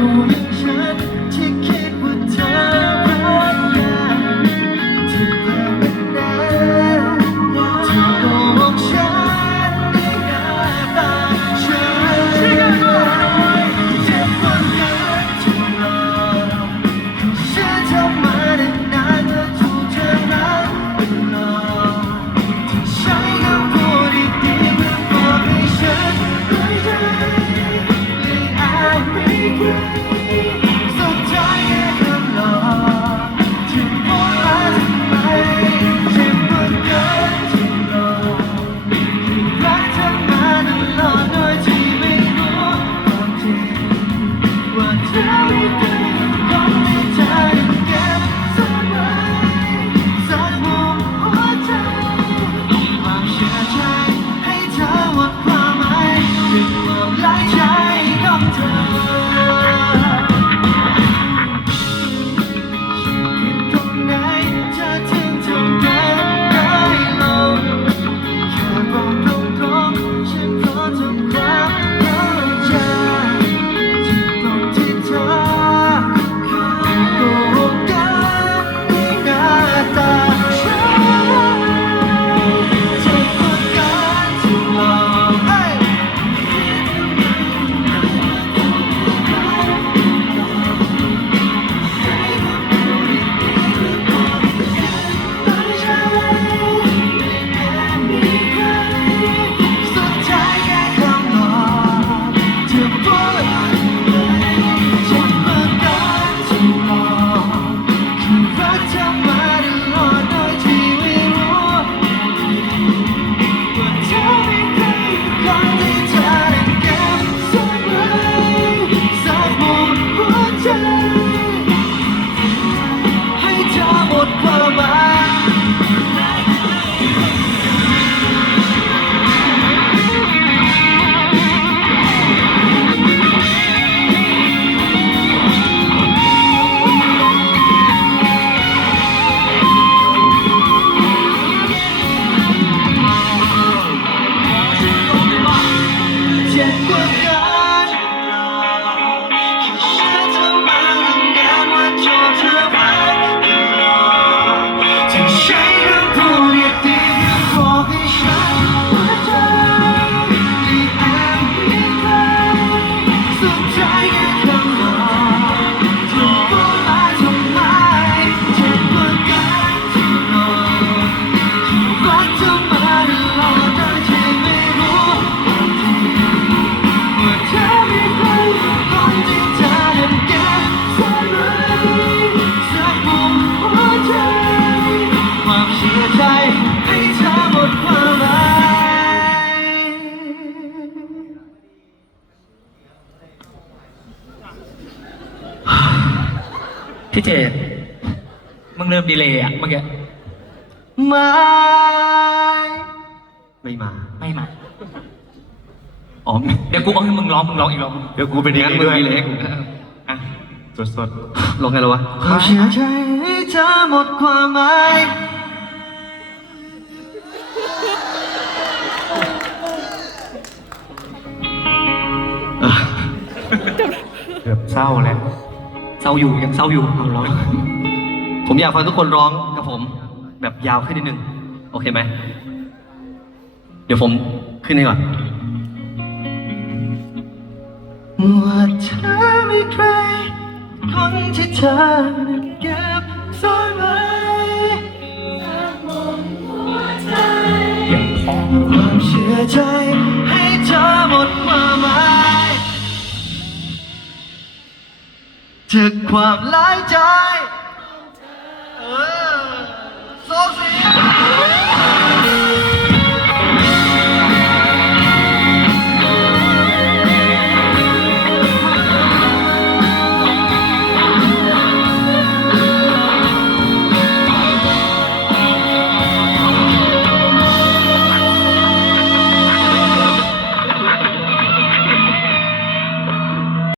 Aleluia. า พี่เจดมึงเริ่มดีเลยอะเมื่อกี้ไม่ไม่มา ไม่มา อ๋อ เดี๋ยวกูเอาให้มึงร้องมึงร้องอีกรอบเดี๋ยวกูเป็นอย่างนั้นมึงมีเล็กอะสดสดลงไงแล้ววะความเชื่อใจให้เธอหมดความหมายเกือบเศร้าแล้ว เศร้าอยู่ยังเศร้าอยู่เอาร้องผมอยากฟังทุกคนร้องกับผม แบบยาวขึ้นนิดนึง โอเคไหม เดี๋ยวผมขึ้นให้ก่อนว่าเธอไม่ใครคนที่เธอเก็บซ่อนไว้ยังพอความเชื่อใจ จากความหลายใจ